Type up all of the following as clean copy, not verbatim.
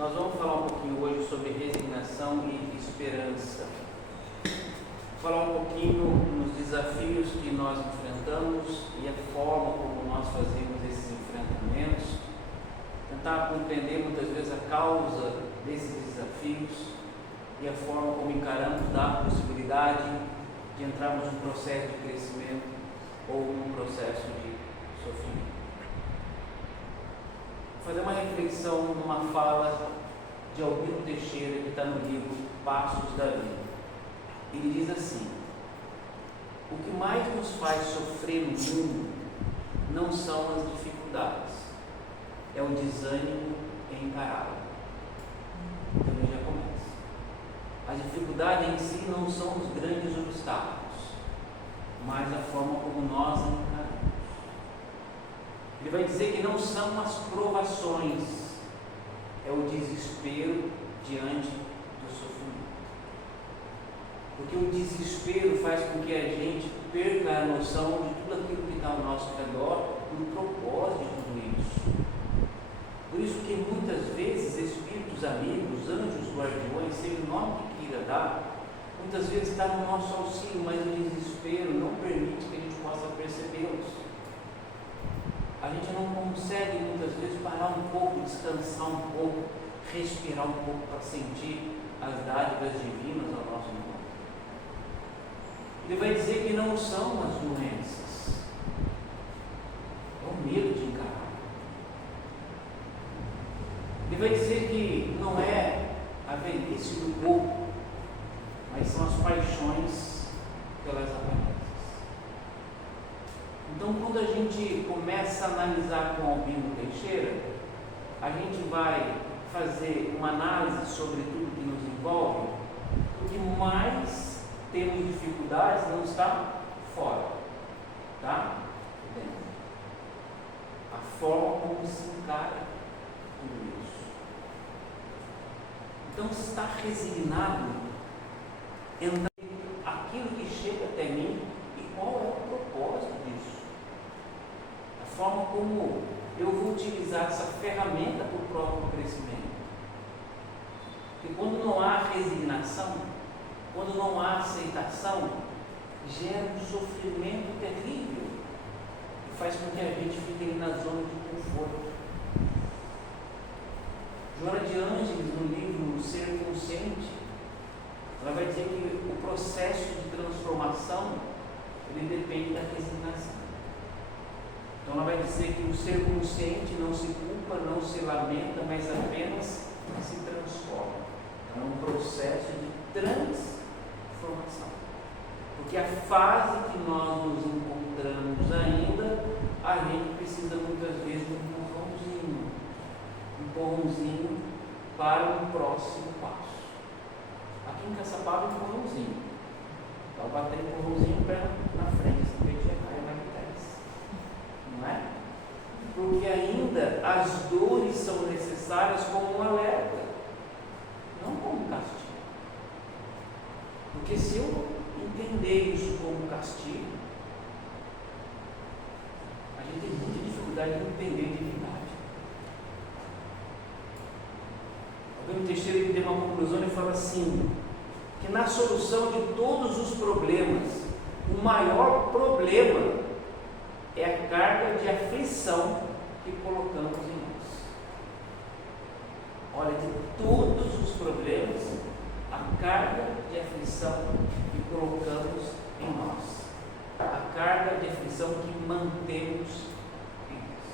Nós vamos falar um pouquinho hoje sobre resignação e esperança. Falar um pouquinho nos desafios que nós enfrentamos e a forma como nós fazemos esses enfrentamentos. Tentar compreender muitas vezes a causa desses desafios e a forma como encaramos da possibilidade de entrarmos num processo de crescimento ou num processo de sofrimento. Vou fazer uma reflexão numa fala de Albino Teixeira que está no livro Passos da Vida. Ele diz assim: o que mais nos faz sofrer no mundo não são as dificuldades, é o desânimo em encará-la. Então ele já começa. As dificuldades em si não são os grandes obstáculos, mas a forma como nós encaramos. Ele vai dizer que não são as provações, é o desespero diante do sofrimento. Porque o desespero faz com que a gente perca a noção de tudo aquilo que está ao nosso redor e o propósito de tudo isso. Por isso que muitas vezes espíritos amigos, anjos, guardiões, seja o nome que queira dar, muitas vezes está no nosso auxílio, mas o desespero não permite que a gente possa percebê-los. A gente não consegue muitas vezes parar um pouco, descansar um pouco, respirar um pouco para sentir as dádivas divinas ao nosso mundo. Ele vai dizer que não são as doenças, é o medo de encarar. Ele vai dizer que não é a velhice do corpo, mas são as paixões pelas aparências. Então, quando a gente começa a analisar com Albino Teixeira, a gente vai fazer uma análise sobre tudo que nos envolve. O que mais temos dificuldades não está fora, está dentro. A forma como se encara tudo isso. Então, estar resignado em aquilo que chega até mim e qual é o propósito disso. A forma como eu vou utilizar essa ferramenta para o próprio crescimento. Porque quando não há resignação, quando não há aceitação, gera um sofrimento terrível e faz com que a gente fique na zona de conforto. Joana de Ângeles, no livro O Ser Consciente, ela vai dizer que o processo de transformação ele depende da resignação. Então ela vai dizer que o ser consciente não se culpa, não se lamenta, mas apenas se transforma. É um processo de transformação. Porque a fase que nós nos encontramos ainda, a gente precisa muitas vezes de um empurrãozinho para um próximo passo. Aqui em Caçapava, um empurrãozinho. Então, bater empurrãozinho perna na frente, esse peito já cai mais de 10. Não é? Porque ainda as dores são necessárias como um alerta, não como um castigo. Porque se eu entender isso como castigo, a gente tem muita dificuldade de entender a divindade. Albino Teixeira ele tem uma conclusão e fala assim, que na solução de todos os problemas, o maior problema é a carga de aflição que colocamos em nós. Olha, de todos os problemas, a carga de aflição que colocamos em nós, a carga de aflição que mantemos em nós.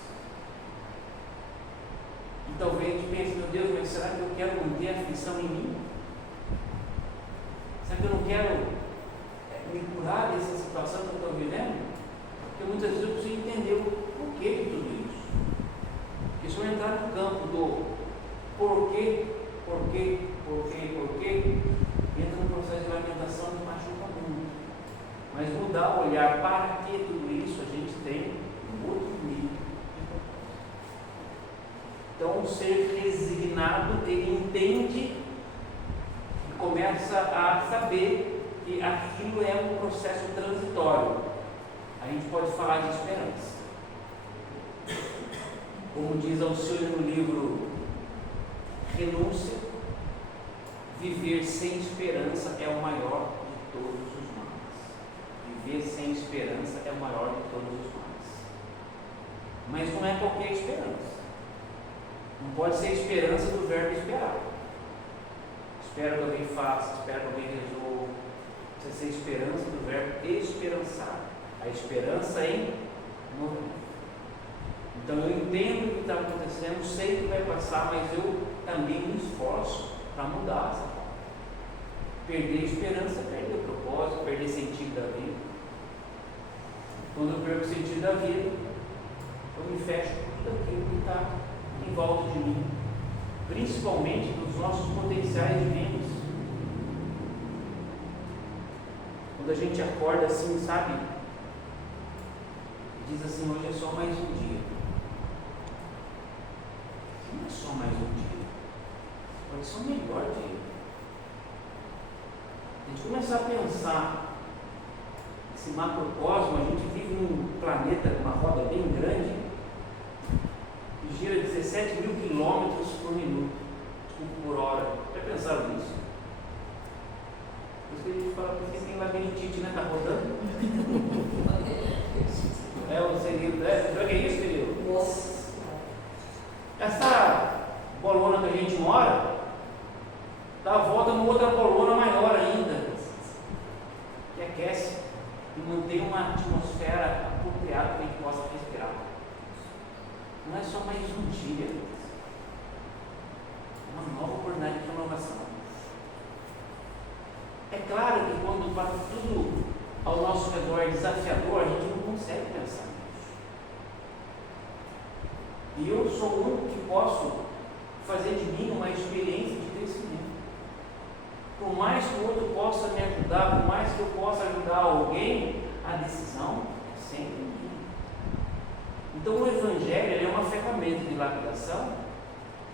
E talvez a gente pense, meu Deus, mas será que eu quero manter a aflição em mim? Será que eu não quero me curar dessa situação que eu estou vivendo? Porque muitas vezes eu preciso entender o porquê de tudo isso. Porque se eu entrar no campo do porquê, entra no processo de lamentação que machuca muito. Mas mudar o olhar para que tudo isso, a gente tem um outro nível de propósito. Então, o ser resignado, ele entende e começa a saber que aquilo é um processo transitório. A gente pode falar de esperança. Como diz Alcione no livro renúncia, viver sem esperança é o maior de todos os males. Viver sem esperança é o maior de todos os males. Mas não é qualquer esperança. Não pode ser a esperança do verbo esperar. Espero que alguém faça, espero que alguém resolva. Precisa ser a esperança do verbo esperançar. A esperança em movimento. Então eu entendo o que está acontecendo, sei que vai passar, mas eu também me esforço para mudar essa forma. Perder a esperança, perder o propósito, perder sentido da vida. Quando eu perco o sentido da vida, eu me fecho com tudo aquilo que está em volta de mim, principalmente dos nossos potenciais divinos. Quando a gente acorda assim, sabe, diz assim: hoje é só mais um dia. Não é só mais um dia, pode ser o melhor dia. A gente começar a pensar esse macrocosmo, a gente vive num planeta, uma roda bem grande, que gira 17 mil quilômetros por minuto, por hora. Já pensaram nisso? Por isso que a gente fala que tem labirintite, né? Está rodando? O segredo, o que é isso, querido? Nossa. Essa bolona que a gente mora, dá a volta numa outra bolona maior ainda, que aquece e mantém uma atmosfera apropriada para que a gente possa respirar. Não é só mais um dia, é uma nova oportunidade de renovação. É claro que quando para tudo ao nosso redor é desafiador, a gente não consegue pensar nisso. E eu sou o único que posso fazer de mim uma experiência de crescimento. Por mais que o outro possa me ajudar, por mais que eu possa ajudar alguém, a decisão é sempre minha. Então o Evangelho é uma ferramenta de lapidação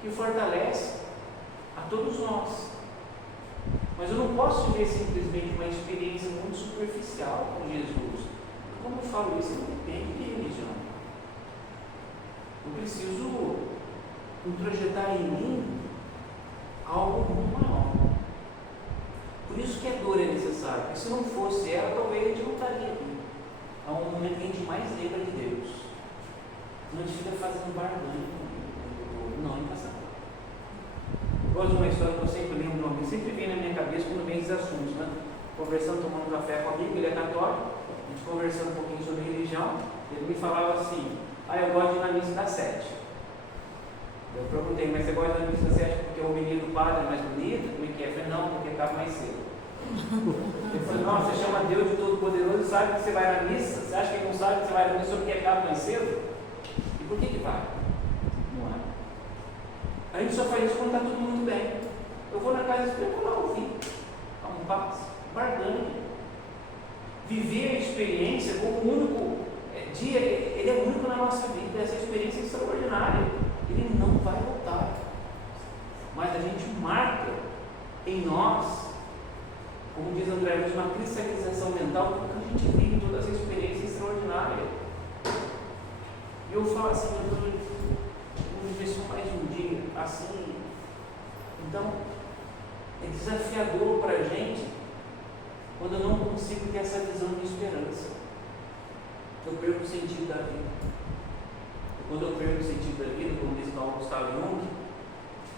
que fortalece a todos nós. Mas eu não posso viver simplesmente uma experiência muito superficial com Jesus. Como eu falo isso, não depende de religião. Eu preciso introjetar em mim algo muito maior. Por isso que a dor é necessária, porque se não fosse ela, talvez a gente não estaria aqui. É um momento que a gente mais lembra de Deus. Não a gente fica fazendo barganha não em passar. Eu gosto de uma história que eu sempre lembro, nome, sempre vem na minha cabeça quando vem esses assuntos, né? Conversando, tomando café com um amigo, ele é católico, a gente conversando um pouquinho sobre religião, ele me falava assim: eu gosto de ir na missa das 7. Eu perguntei: mas você gosta da missa das 7 porque o menino do padre é mais bonito? Como é que é? Eu falei: não, porque acaba mais cedo. Ele falou: não, você chama Deus de Todo-Poderoso e sabe que você vai na missa? Você acha que ele não sabe que você vai na missa porque acaba mais cedo? E por que vai? Não é? A gente só faz isso quando está tudo muito bem. Eu vou na casa e vou lá ouvir. Dá um passo, barganha. Viver a experiência como o único dia, ele é único na nossa vida, essa experiência é extraordinária. Ele não vai voltar. Mas a gente marca em nós, como diz André Luiz, uma cristalização mental, porque a gente vive toda essa experiência extraordinária. E eu falo assim: eu vou viver só mais um dia, assim. Então, é desafiador para a gente quando eu não consigo ter essa visão de esperança. Eu perco o sentido da vida. E quando eu perco o sentido da vida, como diz Carl Gustav Jung,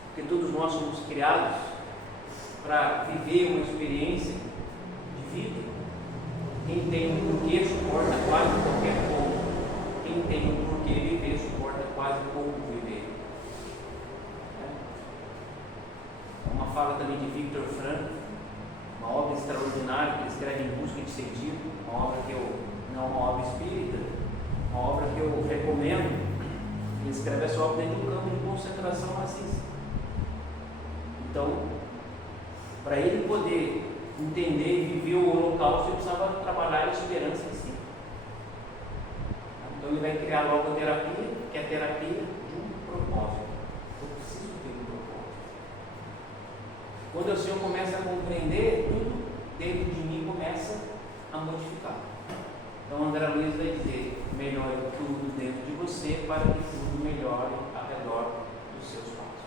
porque todos nós somos criados para viver uma experiência de vida. Quem tem um porquê suporta quase qualquer pouco. Quem tem um porquê viver suporta quase pouco viver. Uma fala também de Victor Frankl, uma obra extraordinária que ele escreve Em Busca de Sentido, uma obra que não é uma obra espírita, uma obra que eu recomendo. Ele escreve essa obra dentro do campo de concentração nazista. Então, para ele poder entender e viver o Holocausto, ele precisava trabalhar a esperança em si. Então ele vai criar a logoterapia, que é a terapia de um propósito. Eu preciso ter um propósito. Quando o Senhor começa a compreender, tudo dentro de mim começa a modificar. Então André Luiz vai dizer: melhore tudo dentro de você para que tudo melhore ao redor dos seus passos.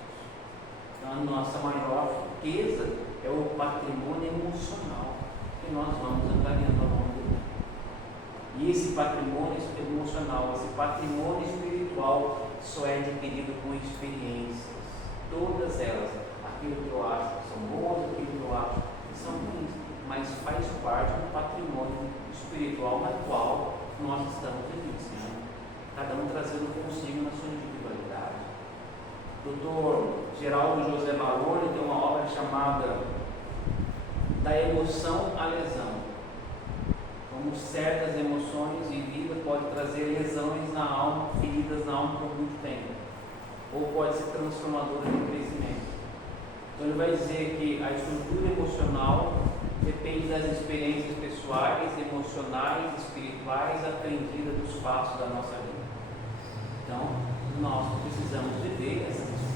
Então nossa maior riqueza é o patrimônio emocional que nós vamos angariando ao longo do tempo. E esse patrimônio emocional, esse patrimônio espiritual só é adquirido com experiências, todas elas, aquilo que eu acho que são boas, aquilo que eu acho que são ruins, mas faz parte do patrimônio espiritual na qual nós estamos vivenciando, cada um trazendo consigo na sua individualidade. Dr. Geraldo José Maroni tem uma obra chamada Da Emoção à Lesão. Como certas emoções e vida podem trazer lesões na alma, feridas na alma por muito tempo, ou pode ser transformadora de crescimento. Então ele vai dizer que a estrutura emocional depende das experiências pessoais, emocionais, espirituais aprendidas dos passos da nossa vida. Então nós precisamos viver essas experiências.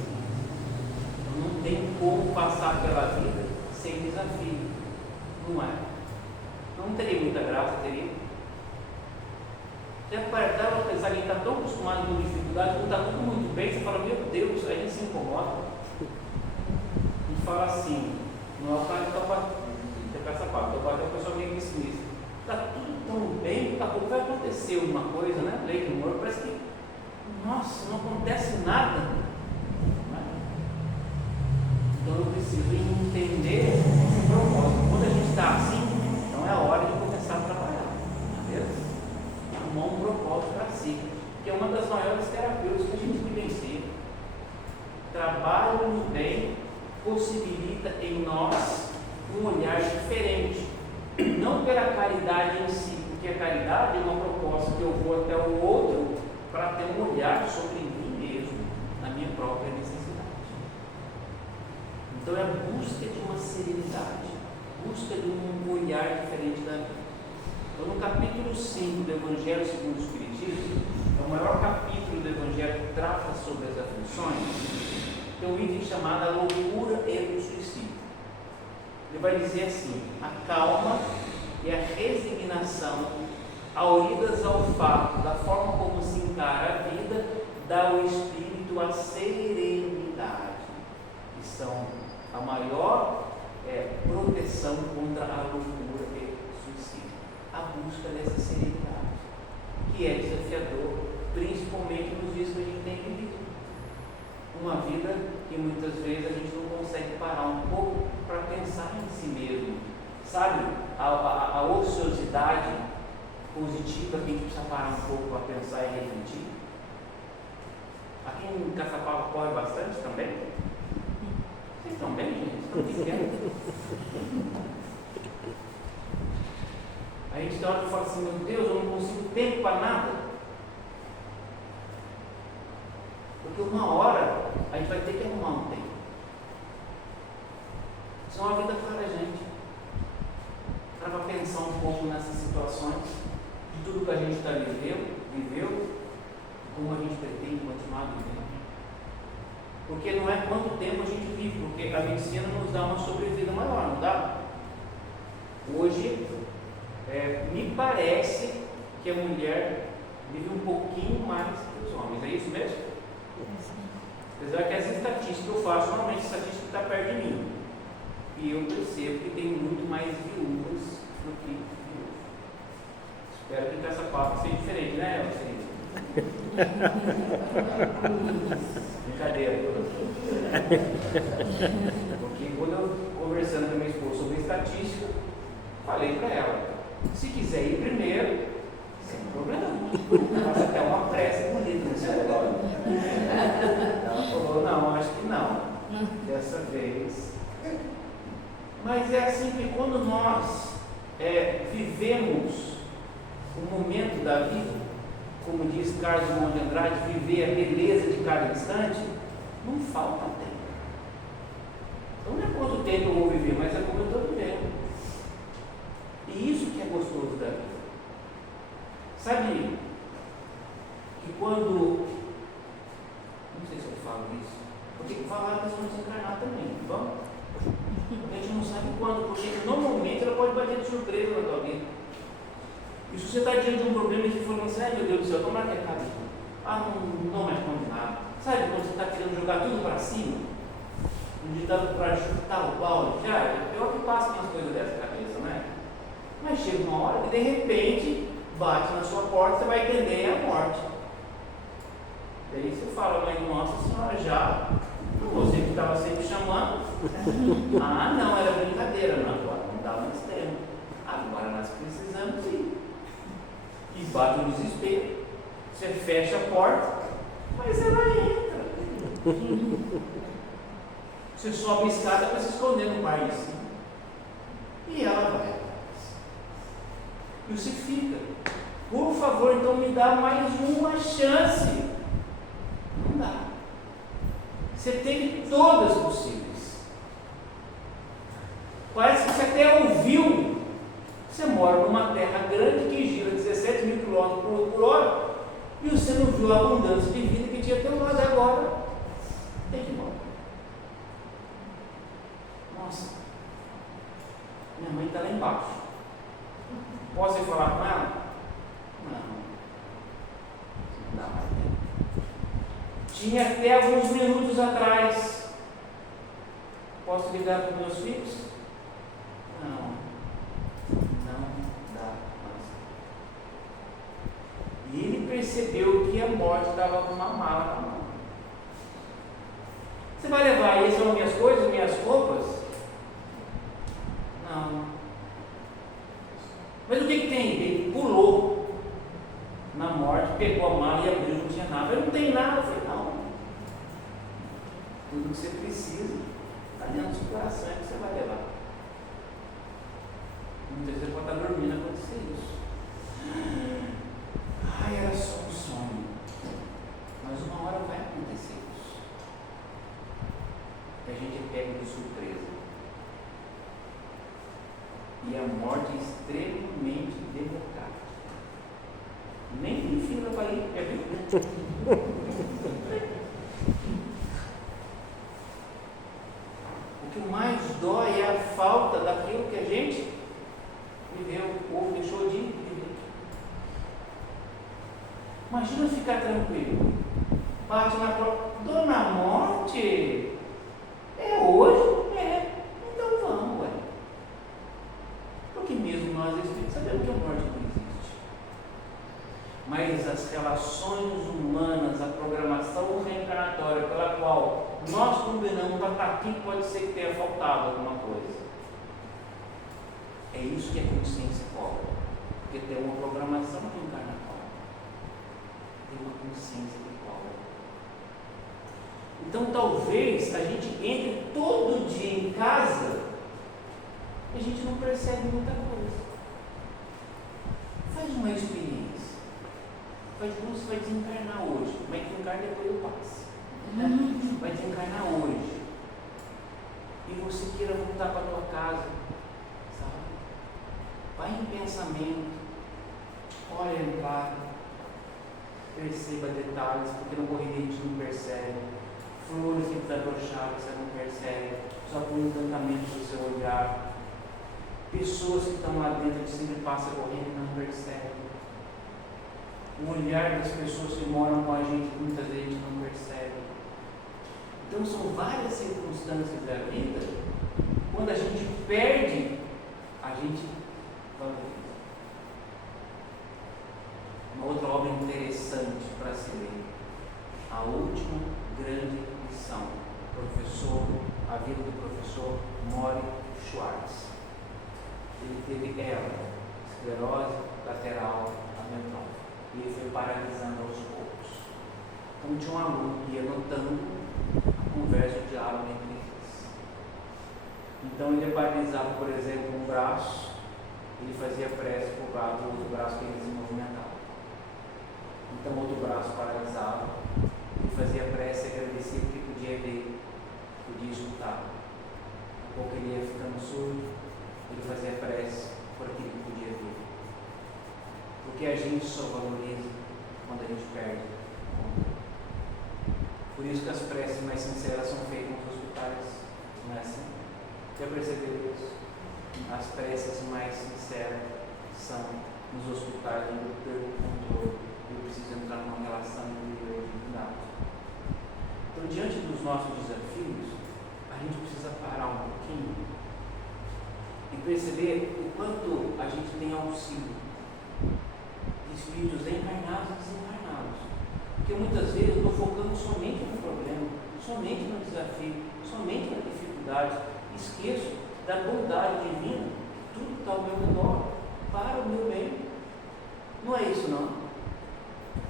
Então não tem como passar pela vida sem desafio, não é? Não teria muita graça, teria. Você para pensar que a gente está tão acostumado com dificuldade, quando está tudo muito bem, você fala, meu Deus, a gente se incomoda. A gente fala assim, não é o caso de essa parte, estou batendo uma pessoa meio pessimista. Está tudo tão bem, daqui a pouco vai acontecer alguma coisa, né? Lei do humor, parece que, nossa, não acontece nada. Então eu preciso entender esse propósito. Quando a gente está assim, então é a hora de começar a trabalhar, não é mesmo? Arrumar um propósito para si, que é uma das maiores terapeutas que a gente vivencia. Trabalho no bem possibilita em nós um olhar diferente, não pela caridade em si, porque a caridade é uma proposta que eu vou até o outro para ter um olhar sobre mim mesmo, na minha própria necessidade. Então é a busca de uma serenidade, busca de um olhar diferente da vida. Então no capítulo 5 do Evangelho segundo o Espiritismo, é o maior capítulo do Evangelho que trata sobre as aflições, tem um item chamado A Loucura e o Suicídio. Ele vai dizer assim: a calma e a resignação, auridas ao fato da forma como se encara a vida, dá ao espírito a serenidade, que são a maior proteção contra a loucura e o suicídio. A busca dessa serenidade, que é desafiador, principalmente nos dias que a gente tem vivido. Uma vida que muitas vezes a gente não consegue parar um pouco para pensar em si mesmo. Sabe, a ociosidade positiva que a gente precisa parar um pouco para pensar e refletir. Aqui em Caçapava corre bastante também. Vocês estão bem, gente? Estão pequenos. A gente tem hora que fala assim, meu Deus, eu não consigo tempo para nada. Porque uma hora a gente vai ter que arrumar um tempo. Senão a vida para a gente. Para pensar um pouco nessas situações, de tudo que a gente está viveu, como a gente pretende continuar vivendo. Porque não é quanto tempo a gente vive, porque a medicina nos dá uma sobrevida maior, não dá? Hoje, me parece que a mulher vive um pouquinho mais que os homens, é isso mesmo? Apesar que essa estatística que eu faço, normalmente a estatística está perto de mim. E eu percebo que tem muito mais viúvas do que viúvas. Espero que essa parte seja diferente, né, Elcio? Brincadeira. Porque quando eu conversando com a minha esposa sobre estatística, falei para ela, se quiser ir primeiro, sem problema. Faça até uma prece bonita no seu nome. Ela falou, não, acho que não. Dessa vez. Mas é assim que quando nós vivemos o momento da vida, como diz Carlos Drummond de Andrade, viver a beleza de cada instante, não falta tempo. Então não é quanto tempo eu vou viver, mas é como eu estou vivendo. E isso que é gostoso da vida. Sabe que quando, não sei se eu falo isso, porque falar que nós vamos encarnar também, vamos? A gente não sabe quando, porque normalmente ela pode bater de surpresa na tua vida. E se você está diante de um problema e você falando assim, ai meu Deus do céu, tomara que acabe tudo. Não mais responde nada. Sabe quando você está querendo jogar tudo para cima? um ditado para chutar o balde. Eu que passo umas coisas dessa cabeça, né? Mas chega uma hora que de repente bate na sua porta, você vai entender a morte. Daí você fala, mas nossa senhora, já, você que estava sempre chamando. Ah, não, era brincadeira, não, agora não dá mais tempo. Agora nós precisamos ir. E bate o desespero. Você fecha a porta, mas ela entra. Você sobe a escada para se esconder no quarto de cima. E ela vai atrás. E você fica. Por favor, então me dá mais uma chance. Não dá. Você teve todas possíveis. Parece que você até ouviu. Você mora numa terra grande que gira 17 mil km por hora e você não viu a abundância de vida que tinha pelo lado agora. Tem que ir embora. Nossa, minha mãe está lá embaixo. Posso ir falar com ela? Não dá mais tempo. Tinha até alguns minutos atrás. Posso ligar para os meus filhos? Não dá mais. E ele percebeu que a morte estava com uma mala na mão. Você vai levar aí são minhas coisas, minhas roupas? Não. Mas o que tem? Ele pulou na morte, pegou a mala e abriu, não tinha nada. Eu não tenho nada. Eu falei, não. Tudo que você precisa está dentro do seu coração, é que você vai levar. Muitas vezes você pode estar dormindo e acontecer isso. Ai, era só um sonho. Mas uma hora vai acontecer isso. E a gente é pego de surpresa. E a morte é extremamente democrática. Nem tem fila para ir, já viu? O que mais dói é a falta daquilo que a gente viveu ou deixou de viver. Imagina ficar tranquilo. Bate na porta. Dona Morte? É hoje? É. Então vamos, ué. Porque mesmo nós espíritos sabemos que a morte não existe. Mas as relações humanas, a programação reencarnatória pela qual nós combinamos para estar aqui, pode ser que tenha faltado alguma coisa. É isso que a consciência cobra. Porque tem uma programação reencarnatória. Tem uma consciência que cobra. Então talvez a gente entre todo dia em casa e a gente não percebe muita coisa. Faz uma experiência. Você vai desencarnar hoje. Vai desencarnar depois eu passo. Vai desencarnar hoje. E você queira voltar para a tua casa. Sabe? Vai em pensamento. Olha a entrada. Perceba detalhes, porque no correio a gente não percebe. Flores que desabrocharam, você não percebe. Só por um encantamento do seu olhar. Pessoas que estão lá dentro, que sempre passa correndo e não percebe. O olhar das pessoas que moram com a gente, muitas vezes a gente não percebe. Então são várias circunstâncias da vida, quando a gente perde, a gente valoriza. Uma outra obra interessante para se ler, A Última Grande Lição, a vida do professor Maury Schwartz. Ele teve esclerose lateral amiotrófica, e ele foi paralisando aos poucos. Então tinha um aluno que ia notando a conversa, o diálogo entre eles. Então ele paralisava, por exemplo, um braço, ele fazia prece para o outro braço que ele se movimentava. Então outro braço paralisava, ele fazia prece e agradecia porque podia ver, podia escutar. Um pouco ele ia ficando surdo, ele fazia prece por aquilo que podia ver. Porque a gente só valoriza quando a gente perde. Por isso que as preces mais sinceras são feitas nos hospitais. Não é assim? Já percebeu isso? As preces mais sinceras são nos hospitais, onde eu perco o controle, eu preciso entrar numa relação de divindade. Então, diante dos nossos desafios, a gente perceber o quanto a gente tem auxílio de espíritos encarnados e desencarnados. Porque muitas vezes eu estou focando somente no problema, somente no desafio, somente na dificuldade. Esqueço da bondade divina, que tudo está ao meu redor, para o meu bem. Não é isso, não?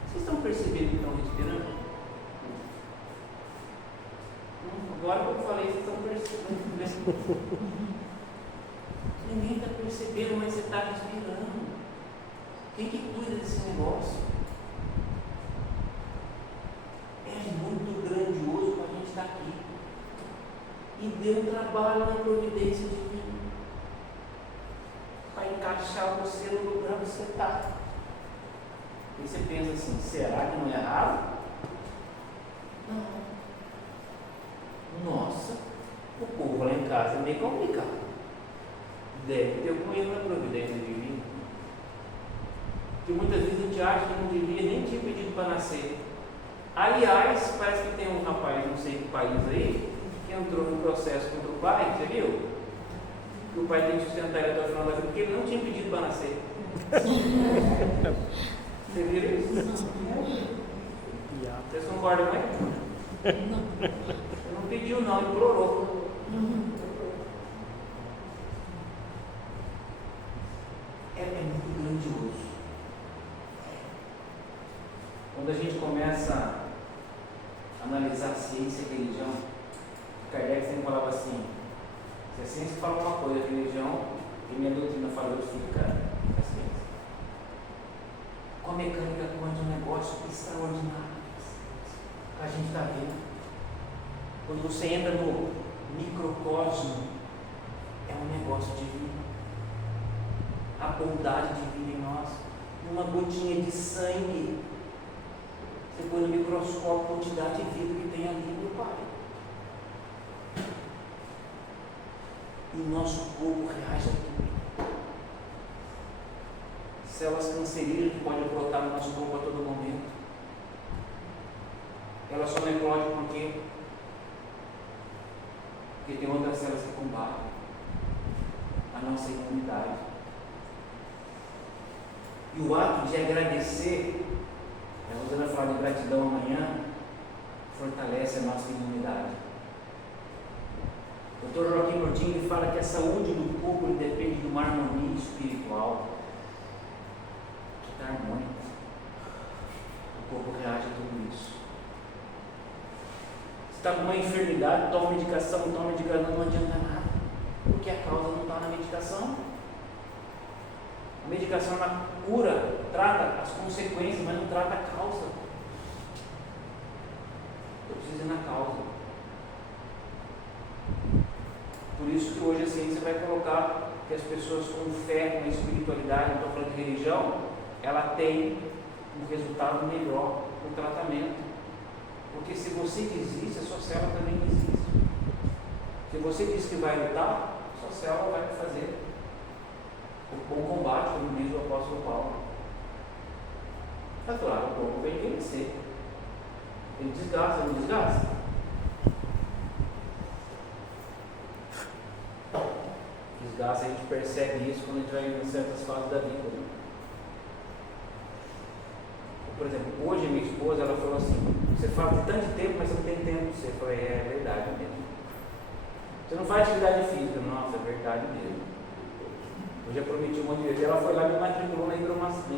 Vocês estão percebendo que estão respirando? Agora que eu falei, vocês estão percebendo. Ninguém está percebendo, mas você está respirando. Quem que cuida desse negócio? É muito grandioso para a gente estar aqui. E deu um trabalho na providência divina para encaixar você no lugar que você está. E você pensa assim, será que não é raro? Não. Nossa, o povo lá em casa é meio complicado. Deve ter algum erro na providência divina. Porque muitas vezes a gente acha que não devia nem tinha pedido para nascer. Aliás, parece que tem um rapaz, não sei que país aí, que entrou no processo contra o pai, você viu? Que o pai tem que sustentar ele até o final da vida, porque ele não tinha pedido para nascer. Você viu isso? Vocês concordam com ele? Ele não pediu não, ele implorou. É muito grandioso. Quando a gente começa a analisar a ciência e a religião, Kardec sempre falava assim, se a ciência fala uma coisa, a religião e minha doutrina fala outra, fica a ciência. Com a mecânica quântica é um negócio extraordinário. A gente está vendo. Quando você entra no microcosmo, é um negócio divino. A bondade divina em nós. Uma gotinha de sangue. Você põe no microscópio a quantidade de vida que tem ali no Pai. E o nosso corpo reage a tudo. Células cancerígenas que podem brotar no nosso corpo a todo momento. Ela só não eclode porque tem outras células que combatem a nossa imunidade. E o ato de agradecer, a Rosana fala de gratidão amanhã, fortalece a nossa imunidade. O Dr. Joaquim Murtinho ele fala que a saúde do corpo depende de uma harmonia espiritual que está harmônica. O corpo reage a tudo isso. Se está com uma enfermidade, toma medicação, não adianta nada, porque a causa não está na medicação. A medicação na cura trata as consequências, mas não trata a causa. Eu preciso ir na causa. Por isso que hoje a ciência vai colocar que as pessoas com fé, com espiritualidade, não estou falando de religião, ela tem um resultado melhor no tratamento. Porque se você desiste, a sua célula também desiste. Se você diz que vai lutar, a sua célula vai fazer o bom combate, como diz o apóstolo Paulo. Claro, o corpo vem envelhecer. Ele desgasta, não desgasta? Desgasta, a gente percebe isso quando a gente vai em certas fases da vida. Né? Por exemplo, hoje minha esposa, ela falou assim, você fala de tanto tempo, mas você não tem tempo. Você falou, é verdade mesmo. Você não faz atividade física. Nossa, é verdade mesmo. Eu já prometi um monte de vezes. Ela foi lá e me matriculou na hidroginástica.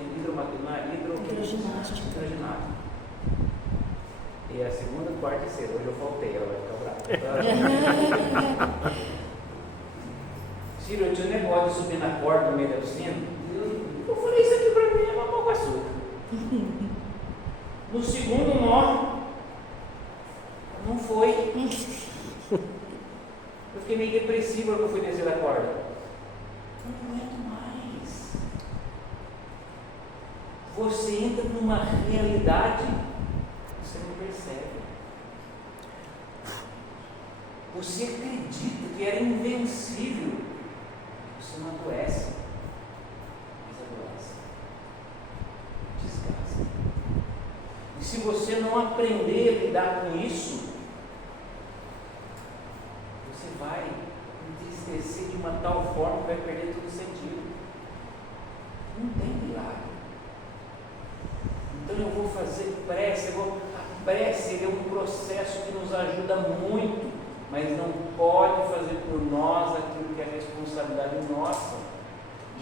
E é a segunda, quarta e sexta. Hoje eu faltei, ela vai ficar brava. Ciro, eu tinha um negócio de subir na corda no meio da piscina. Eu falei, isso aqui pra mim é mamão com açúcar. No segundo nó, não foi. Eu fiquei meio depressivo quando eu fui descer da corda. Não aguento mais. Você entra numa realidade que você não percebe. Você acredita que era invencível. Você não adoece. Mas adoece. Desgasta. E se você não aprender a lidar com isso, você vai entristecer. entristecer de uma tal forma que vai perder todo o sentido. Não tem milagre. Então eu vou fazer prece. A prece é um processo que nos ajuda muito, mas não pode fazer por nós aquilo que é responsabilidade nossa.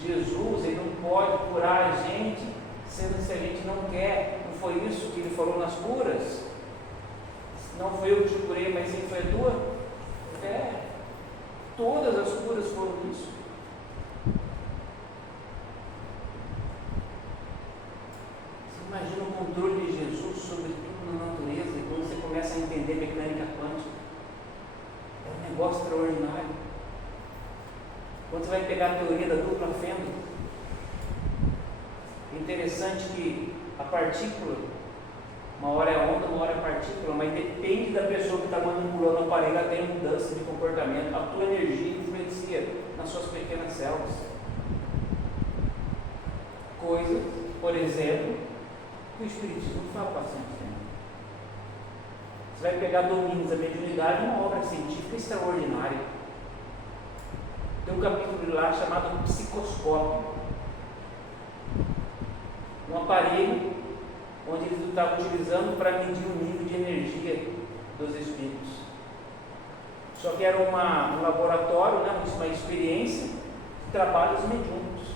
Jesus, Ele não pode curar a gente, sendo se a gente não quer. Não foi isso que Ele falou nas curas? Não foi eu que te curei, mas sim foi a tua fé. Todas as curas foram isso. Você imagina o controle de Jesus sobre tudo na natureza, e quando você começa a entender mecânica quântica, é um negócio extraordinário. Quando você vai pegar a teoria da dupla fenda, é interessante que a partícula, uma hora é onda, uma hora é partícula, mas depende da pessoa que está manipulando o aparelho, ela tem mudança de comportamento. A tua energia influencia nas suas pequenas células. Coisas, por exemplo, que o Espiritismo fala bastante tempo. Você vai pegar Domingos da Mediunidade, uma obra científica extraordinária. Tem um capítulo lá chamado Psicoscópio. Um aparelho onde eles estavam utilizando para medir o nível de energia dos espíritos. Só que era um laboratório, né, uma experiência de trabalhos mediúnicos.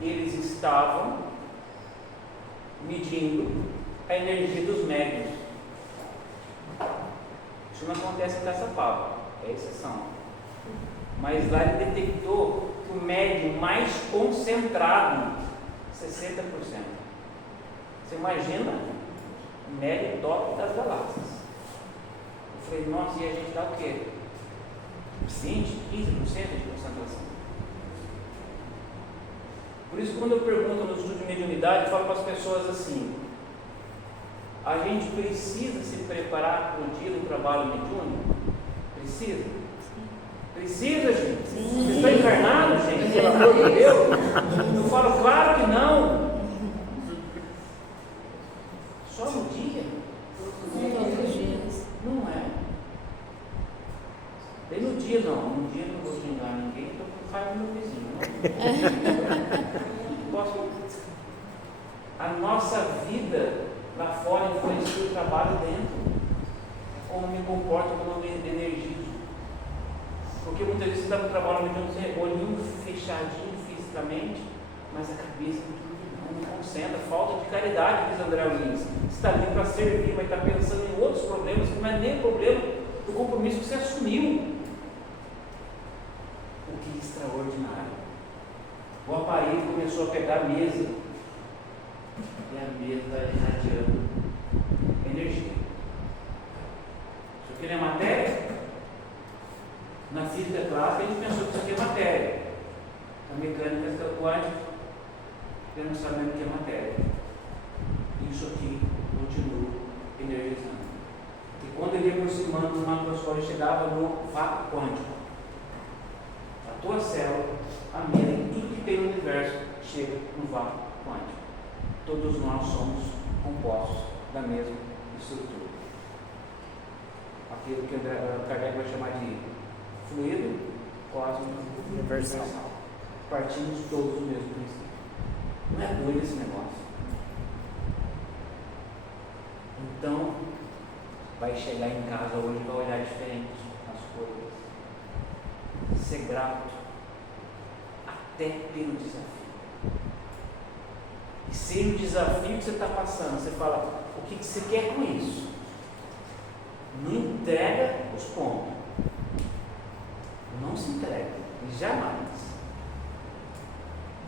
Eles estavam medindo a energia dos médiuns. Isso não acontece em Caçapava, é exceção. Mas lá ele detectou que o médium mais concentrado, 60%. Você imagina o médium top das galáxias. Eu falei, nossa, e a gente dá o quê? 20, 15% de concentração. Por isso, quando eu pergunto no estudo de mediunidade, eu falo para as pessoas assim: a gente precisa se preparar para o dia do trabalho mediúnico? Precisa? Precisa, gente? Você está encarnado, gente? Pelo amor de Deus? Eu falo, claro que não. Só no dia? Não é. Bem no dia não. No dia não vou xingar ninguém, estou com raiva do meu vizinho. A nossa vida lá fora influencia o trabalho dentro. Como me comporto, como me energizo. Porque muitas vezes você está no trabalho mediante olhinho fechadinho fisicamente, mas a cabeça não concentra, falta de caridade, diz André Luiz. Você está ali para servir, mas está pensando em outros problemas, que não é nem o problema do compromisso que você assumiu. O que é extraordinário. O aparelho começou a pegar a mesa, e a mesa está irradiando energia. Isso aqui não é matéria? Na física clássica a gente pensou que isso aqui é matéria. A mecânica quântica, eu não sabendo o que é matéria. Isso aqui continua energizando. E quando ele ia aproximando do macroscópio, chegava no vácuo quântico. A tua célula, a minha, tudo que tem no universo, chega no vácuo quântico. Todos nós somos compostos da mesma estrutura. Aquilo que Kardec vai chamar de fluido cósmico universal. Partimos todos do mesmo princípio. Não é doido esse negócio? Então, vai chegar em casa hoje e vai olhar diferente as coisas. Ser grato até pelo desafio. E sem o desafio que você está passando, você fala, o que você quer com isso? Não entrega os pontos. Não se entrega, jamais.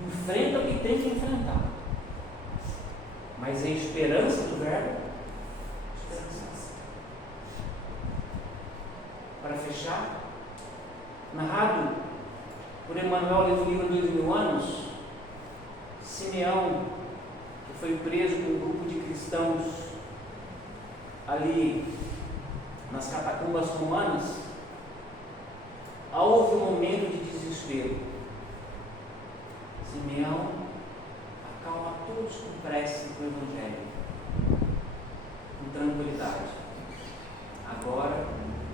Enfrenta o que tem que enfrentar. Mas a esperança do verbo, esperança. Para fechar, narrado por Emmanuel no livro 2000 anos, Simeão, que foi preso por um grupo de cristãos ali nas catacumbas romanas, houve um momento de desespero. Simeão acalma todos com prece do Evangelho, com tranquilidade. Agora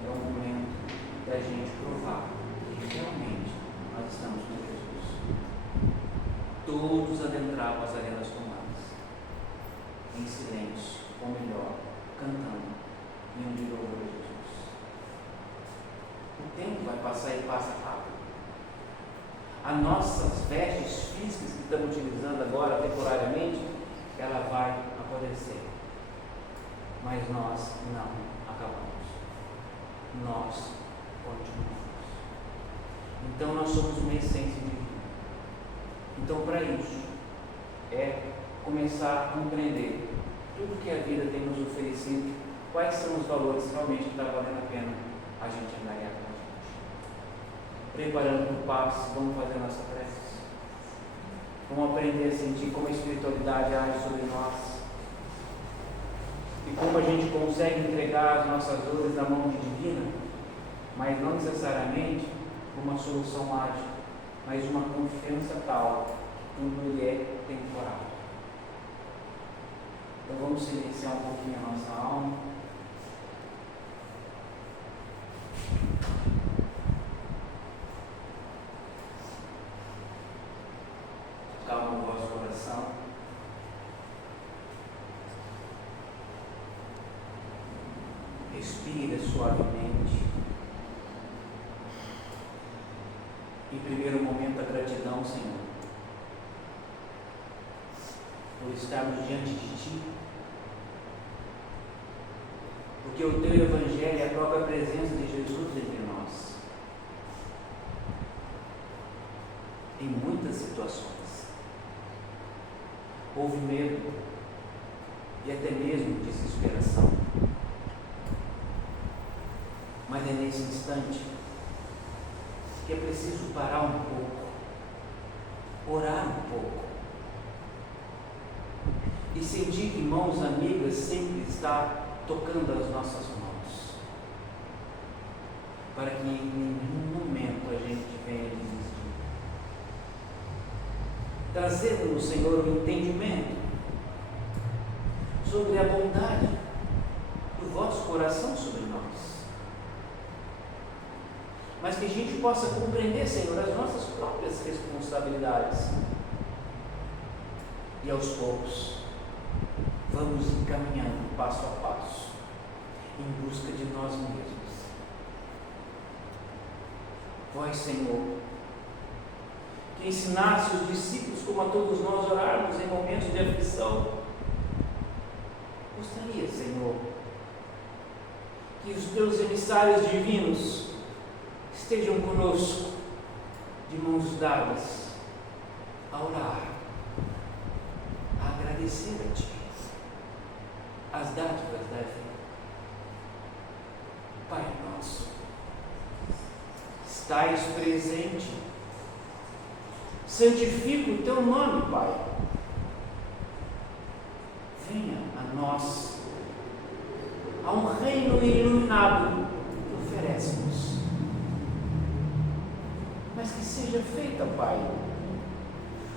é o momento da gente provar todos adentravam as arenas tomadas, em silêncio, ou melhor, cantando hino de louvor a Jesus. O tempo vai passar e passa rápido. As nossas vestes físicas que estamos utilizando agora temporariamente, ela vai apodrecer. Mas nós não acabamos. Nós continuamos. Então nós somos uma essência divina. Então, para isso, é começar a compreender tudo que a vida tem nos oferecido, quais são os valores que realmente está valendo a pena a gente angariar com a gente. Preparando para o passo, vamos fazer a nossa prece. Vamos aprender a sentir como a espiritualidade age sobre nós e como a gente consegue entregar as nossas dores na mão de divina, mas não necessariamente uma solução mágica, mas uma confiança tal que tudo ele é temporal. Então vamos silenciar um pouquinho a nossa alma. Calma o vosso coração. Respira suavemente. Em primeiro momento, a gratidão, Senhor, por estarmos diante de Ti, porque o Teu Evangelho é a própria presença de Jesus entre nós. Em muitas situações, houve medo e até mesmo desesperação, mas é nesse instante que é preciso parar um pouco, orar um pouco e sentir que mãos amigas sempre está tocando as nossas mãos, para que em nenhum momento a gente venha desistir. Trazendo-nos, Senhor, o entendimento sobre a bondade do vosso coração sobre nós, mas que a gente possa compreender, Senhor, as nossas próprias responsabilidades. E aos poucos, vamos encaminhando passo a passo, em busca de nós mesmos. Vós, Senhor, que ensinasse os discípulos como a todos nós orarmos em momentos de aflição, gostaria, Senhor, que os teus emissários divinos estejam conosco, de mãos dadas, a orar, a agradecer a Ti as dádivas da vida. Pai nosso, estais presente, santifica o Teu nome, Pai. Venha a nós, a um reino iluminado que oferece-nos. Mas que seja feita, Pai,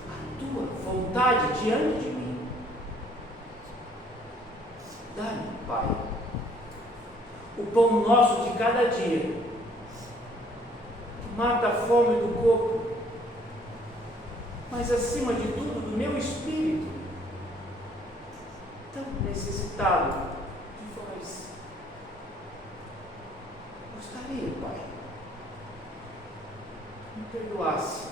a Tua vontade diante de mim. Dá-me, Pai, o pão nosso de cada dia, que mata a fome do corpo, mas acima de tudo do meu espírito, tão necessitado de vós. Gostaria, Pai, que me perdoasse,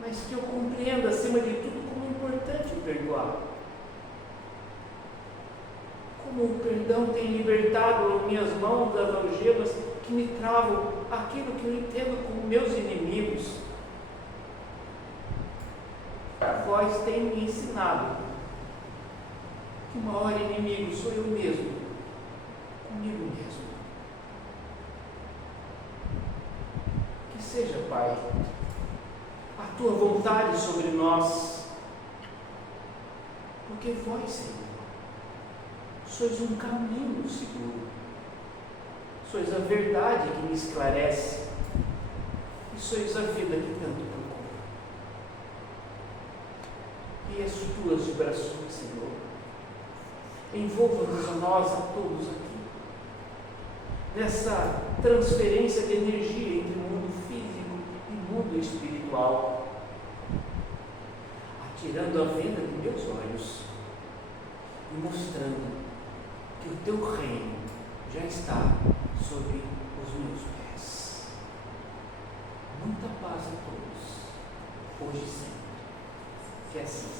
mas que eu compreenda acima de tudo como é importante perdoar. Como o perdão tem libertado as minhas mãos das algemas que me travam aquilo que eu entendo como meus inimigos. Vós tem me ensinado que o maior inimigo sou eu mesmo, comigo mesmo. Que seja, Pai, a Tua vontade sobre nós, porque vós, Senhor, sois um caminho seguro, sois a verdade que me esclarece e sois a vida que tanto procuro. E as Tuas vibrações, Senhor, envolvam-nos a nós, a todos aqui, nessa transferência de energia entre o mundo físico e o mundo espiritual, tirando a venda dos meus olhos e mostrando que o teu reino já está sob os meus pés. Muita paz a todos, hoje e sempre. Que assim seja.